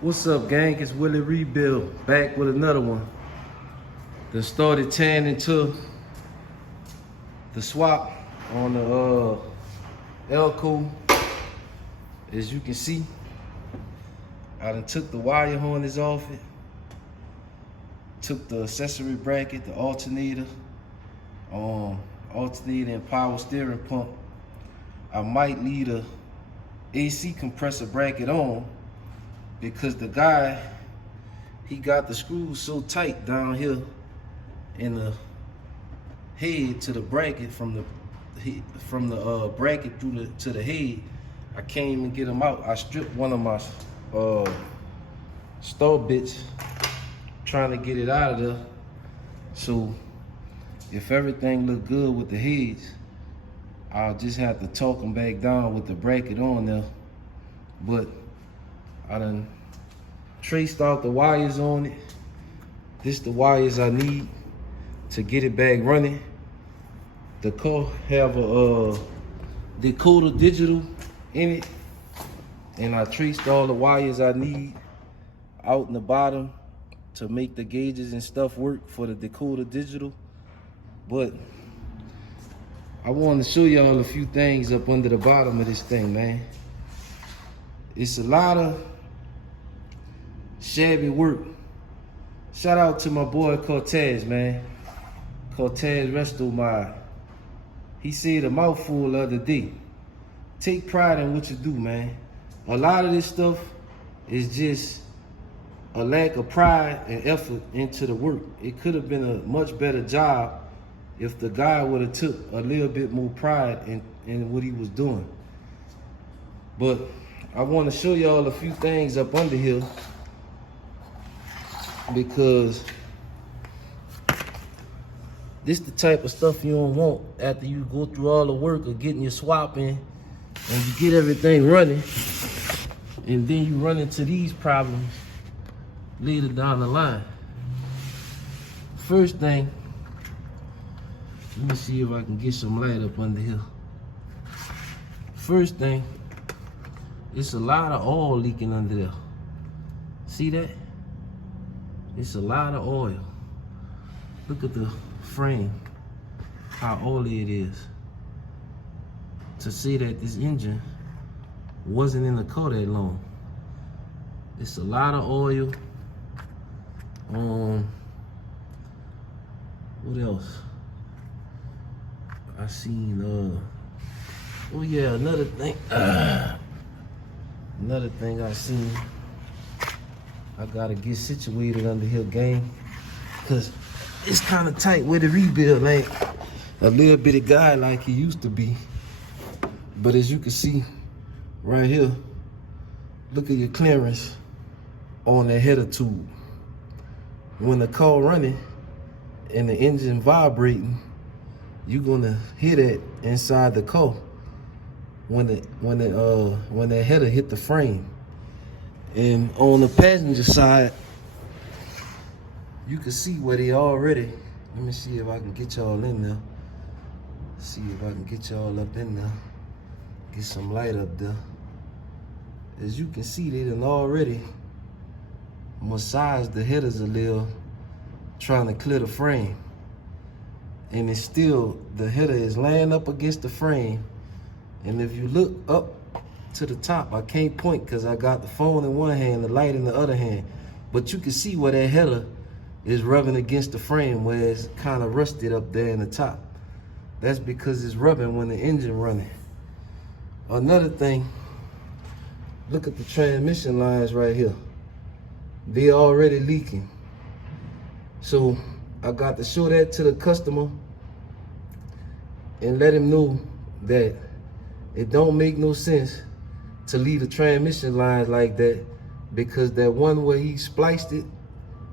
What's up, gang? It's Willie Rebuild back with another one. That started tearing into the swap on the Elco. As you can see, I done took the wire harness off it, took the accessory bracket, the alternator and power steering pump. I might leave the AC compressor bracket on because the guy, he got the screws so tight down here in the head to the bracket from the bracket to the head. I can't even get them out. I stripped one of my star bits trying to get it out of there. So if everything look good with the heads, I'll just have to torque them back down with the bracket on there. But I done traced out the wires on it. This the wires I need to get it back running. The car have a decoder digital in it, and I traced all the wires I need out in the bottom to make the gauges and stuff work for the decoder digital. But I want to show y'all a few things up under the bottom of this thing, man. It's a lot of shabby work. Shout out to my boy Cortez, man. Cortez Resto Mod. He said a mouthful the other day. Take pride in what you do, man. A lot of this stuff is just a lack of pride and effort into the work. It could have been a much better job if the guy would have took a little bit more pride in what he was doing. But I want to show y'all a few things up under here, because this the type of stuff you don't want after you go through all the work of getting your swap in and you get everything running, and then you run into these problems later down the line. First thing, let me see if I can get some light up under here. First thing, it's a lot of oil leaking under there. See that? It's a lot of oil. Look at the frame, how oily it is. To say that this engine wasn't in the car that long. It's a lot of oil. What else? I seen oh yeah, another thing I seen. I gotta get situated under here, gang, cause it's kind of tight where the rebuild ain't a little bitty guy like he used to be. But as you can see right here, look at your clearance on the header tube. When the car running and the engine vibrating, you're gonna hear that inside the car when the header hit the frame. And on the passenger side, you can see where they already. Let me see if I can get y'all in there. See if I can get y'all up in there. Get some light up there. As you can see, they done already massaged the headers a little, trying to clear the frame. And it's still, the header is laying up against the frame. And if you look up to the top, I can't point because I got the phone in one hand, the light in the other hand. But you can see where that header is rubbing against the frame, where it's kind of rusted up there in the top. That's because it's rubbing when the engine running. Another thing, look at the transmission lines right here. They're already leaking. So I got to show that to the customer and let him know that it don't make no sense to leave the transmission lines like that, because that one where he spliced it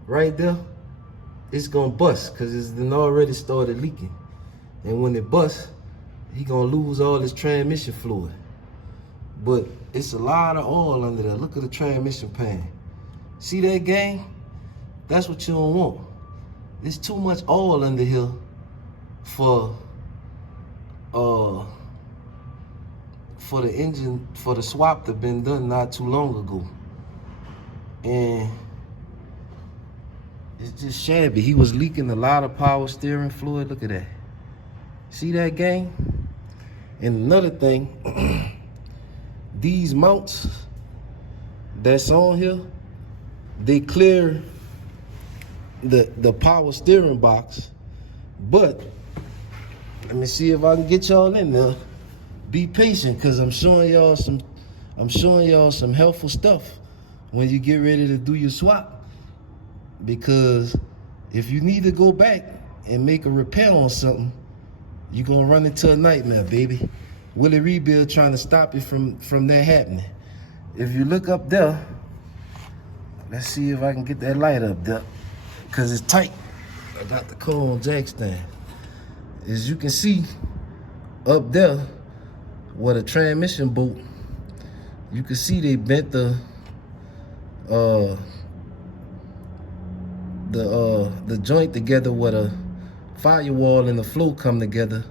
right there, it's gonna bust because it's done already started leaking. And when it busts, he gonna lose all his transmission fluid. But it's a lot of oil under there. Look at the transmission pan. See that, gang? That's what you don't want. There's too much oil under here for the engine, for the swap that been done not too long ago. and it's just shabby. He was leaking a lot of power steering fluid. Look at that. See that, gang? And another thing, these mounts that's on here, they clear the power steering box. But let me see if I can get y'all in there. Be patient, cause I'm showing y'all some helpful stuff when you get ready to do your swap. Because if you need to go back and make a repair on something, you're gonna run into a nightmare, baby. Willie Rebuild trying to stop you from that happening. If you look up there, let's see if I can get that light up there, cause it's tight. I got the cone jack stand. As you can see up there, where the transmission bolt, you can see they bent the joint together where the firewall and the flow come together,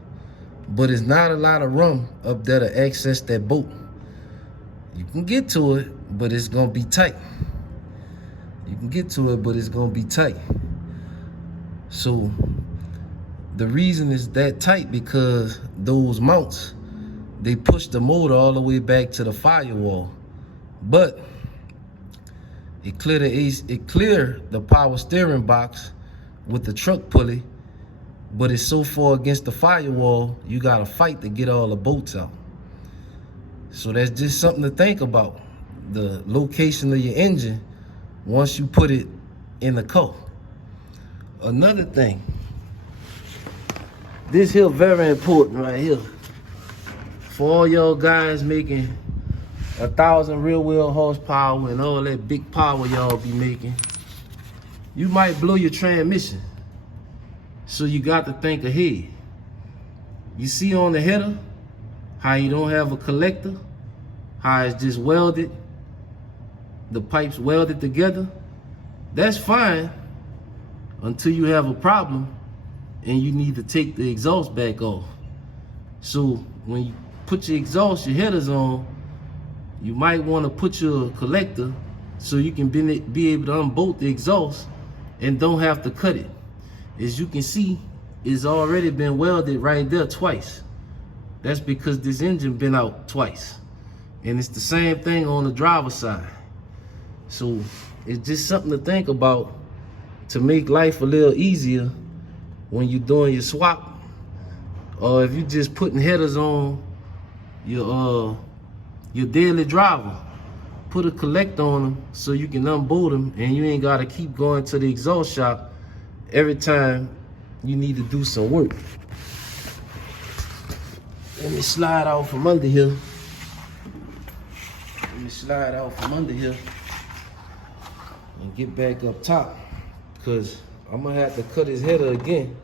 but it's not a lot of room up there to access that bolt. You can get to it, but it's gonna be tight. You can get to it, but it's gonna be tight. So the reason it's that tight because those mounts, they push the motor all the way back to the firewall. But it clear the power steering box with the truck pulley, but it's so far against the firewall, you gotta fight to get all the bolts out. So that's just something to think about. The location of your engine once you put it in the car. Another thing, this here very important right here. For all y'all guys making 1,000 rear wheel horsepower and all that big power y'all be making, you might blow your transmission. So you got to think ahead. You see on the header, how you don't have a collector, how it's just welded, the pipes welded together. That's fine until you have a problem and you need to take the exhaust back off. So when you put your exhaust, your headers on, you might want to put your collector so you can be able to unbolt the exhaust and don't have to cut it. As you can see, it's already been welded right there twice. That's because this engine been out twice. And it's the same thing on the driver's side. So it's just something to think about to make life a little easier when you're doing your swap. Or if you're just putting headers on your daily driver, put a collector on them so you can unbolt them and you ain't gotta keep going to the exhaust shop every time you need to do some work. Let me slide out from under here. And get back up top, because I'm gonna have to cut his header again,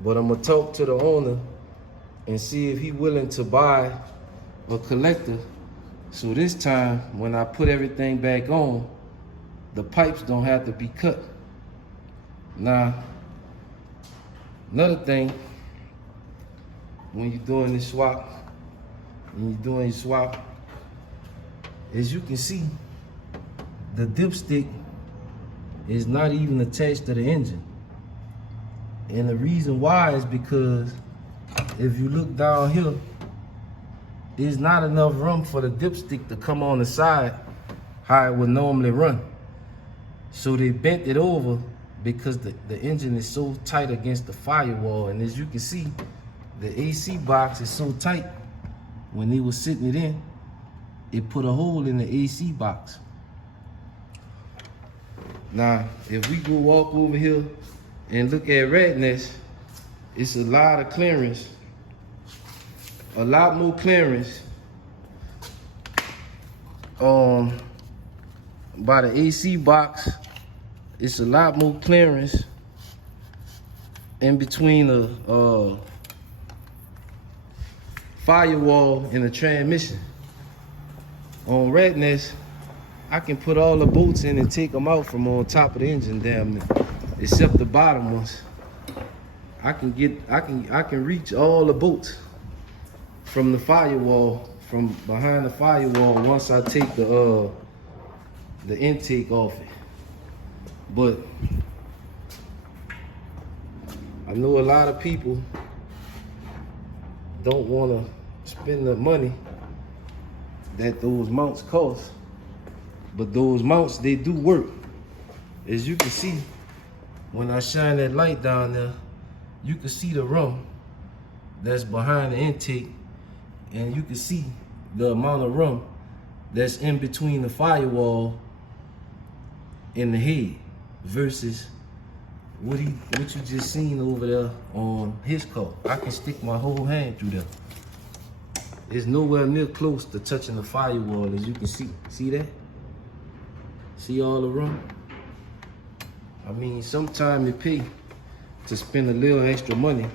but I'm gonna talk to the owner and see if he's willing to buy a collector. So this time, when I put everything back on, the pipes don't have to be cut. Now, another thing, when you're doing this swap, as you can see, the dipstick is not even attached to the engine. And the reason why is because if you look down here, there's not enough room for the dipstick to come on the side how it would normally run. So they bent it over because the engine is so tight against the firewall. And as you can see, the AC box is so tight, when they was sitting it in, it put a hole in the AC box. Now, if we go walk over here and look at redness, it's a lot of clearance, a lot more clearance by the AC box. It's a lot more clearance in between the firewall and the transmission. On redness, I can put all the bolts in and take them out from on top of the engine, damn near, except the bottom ones. I can reach all the bolts from the firewall, from behind the firewall, once I take the the intake off it. But I know a lot of people don't want to spend the money that those mounts cost, but those mounts, they do work. As you can see, when I shine that light down there, you can see the rum that's behind the intake, and you can see the amount of rum that's in between the firewall and the head versus what you just seen over there on his car. I can stick my whole hand through there. It's nowhere near close to touching the firewall, as you can see. See that? See all the rum? I mean, sometimes it pay to spend a little extra money.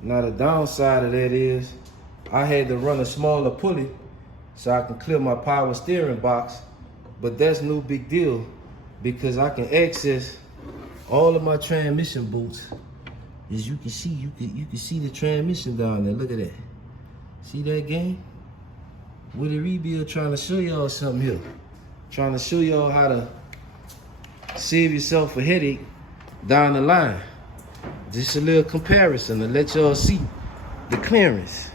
Now the downside of that is I had to run a smaller pulley so I can clear my power steering box, but that's no big deal because I can access all of my transmission bolts. As you can see, you can see the transmission down there. Look at that. See that game? Willie Rebuild trying to show y'all something here. Trying to show y'all how to save yourself a headache down the line. Just a little comparison to let y'all see the clearance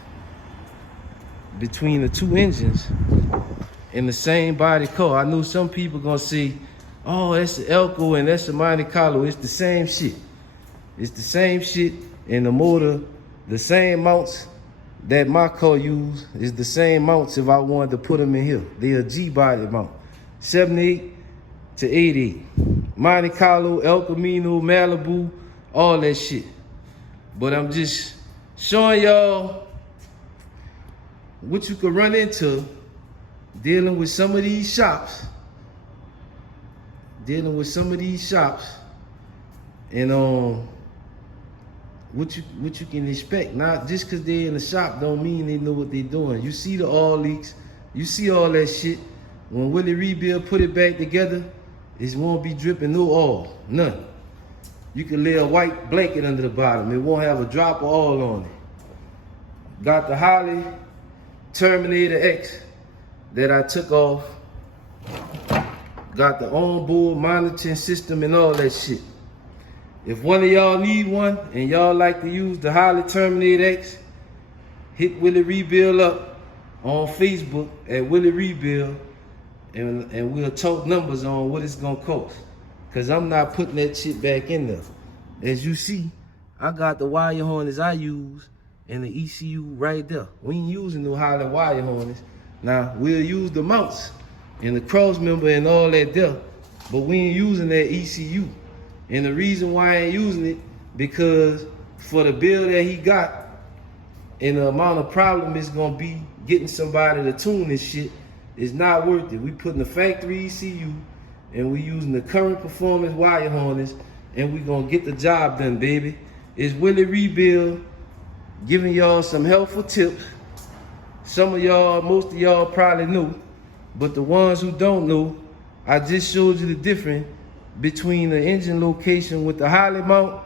between the two engines in the same body car. I know some people gonna say, oh, that's the Elko and that's the Monte Carlo. It's the same shit. It's the same shit, and the motor, the same mounts that my car use is the same mounts if I wanted to put them in here. They're a G-body mount. 78 to 88. Monte Carlo, El Camino, Malibu, all that shit. But I'm just showing y'all what you could run into dealing with some of these shops. And what you can expect. Not just because they're in the shop don't mean they know what they're doing. You see the oil leaks, you see all that shit. When Willie Rebuild put it back together, it won't be dripping no oil, none. You can lay a white blanket under the bottom. It won't have a drop of oil on it. Got the Holley Terminator X that I took off. Got the onboard monitoring system and all that shit. If one of y'all need one and y'all like to use the Holley Terminator X, hit Willie Rebuild up on Facebook at Willie Rebuild, and we'll talk numbers on what it's gonna cost. Cause I'm not putting that shit back in there. As you see, I got the wire harness I use and the ECU right there. We ain't using no Holley wire harness. Now, we'll use the mounts and the cross member and all that there, but we ain't using that ECU. And the reason why I ain't using it, because for the bill that he got and the amount of problem it's gonna be getting somebody to tune this shit, is not worth it. We putting the factory ECU and we using the current performance wire harness, and we gonna get the job done, baby. It's Willie Rebuild giving y'all some helpful tips. Some of y'all, most of y'all probably know, but the ones who don't know, I just showed you the difference between the engine location with the Holley mount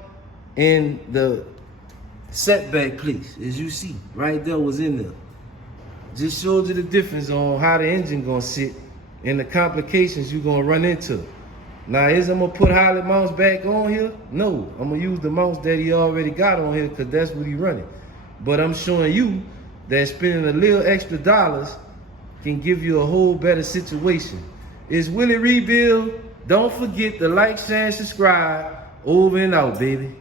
and the setback place. As you see, right there was in there. Just showed you the difference on how the engine gonna sit and the complications you gonna run into. Now, is I'm gonna put Holley mounts back on here? No, I'm gonna use the mounts that he already got on here because that's what he running. But I'm showing you that spending a little extra dollars can give you a whole better situation. It's Willie Rebuild. Don't forget to like, share, and subscribe. Over and out, baby.